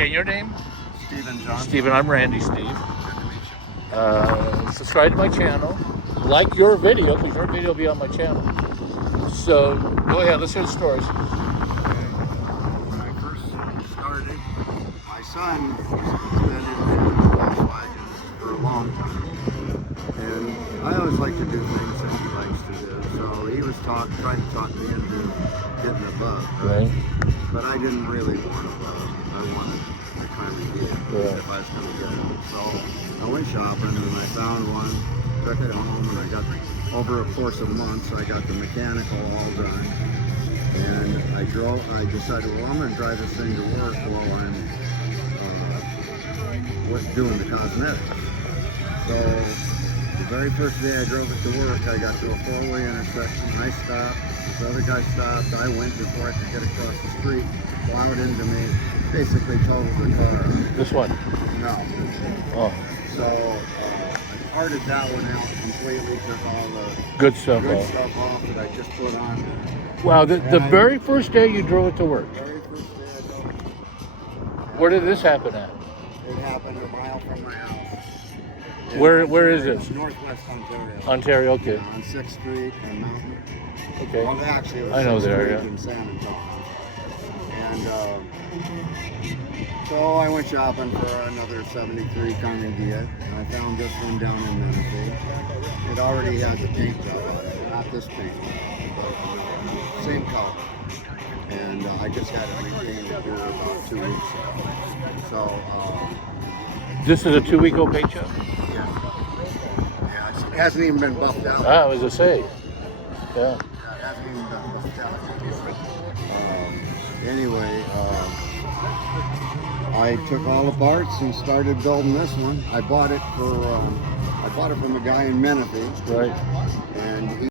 Okay, your name? Stephen Johnson. Stephen, I'm Randy, Steve. Good to meet you. Subscribe to my channel. Like your video, because your video will be on my channel. So, go ahead, let's hear the stories. When I first started, my son has been in Volkswagen for a long time. And I always like to do things that he likes to do. So he was trying to talk me into getting a bug, Right. But I didn't really want a bug. I wanted the Karmann Ghia if I was going to get it. So I went shopping and I found one, took it home, and I got, over a course of months, I got the mechanical all done. And I decided, well, I'm going to drive this thing to work while I'm doing the cosmetics. So the very first day I drove it to work, I got to a four-way intersection. I stopped. This other guy stopped. I went before I could get across the street, plowed into me, basically totaled the car. This one? No. Oh. So I parted that one out completely, took all the Good stuff stuff off that I just put on there. Wow, the very first day you drove it to work. Very first day I drove it. Where did this happen at? It happened a mile from my house. Where is this? Northwest Ontario. Ontario, okay. On 6th Street and Mountain. Okay. Well, actually, it was I know 6th the Street area. in San Antonio. And so I went shopping for another 73 Karmann Ghia, and I found this one down in Menifee. It already had the paint job on it, not this paint, but same color. And I just had it repainted here about 2 weeks ago. So, This is a 2-week-old paint job? yeah, it hasn't even been buffed out. Ah, I was to say. Yeah. It hasn't even been buffed out. Anyway, I took all the parts and started building this one. I bought it from a guy in Menifee. Right. And he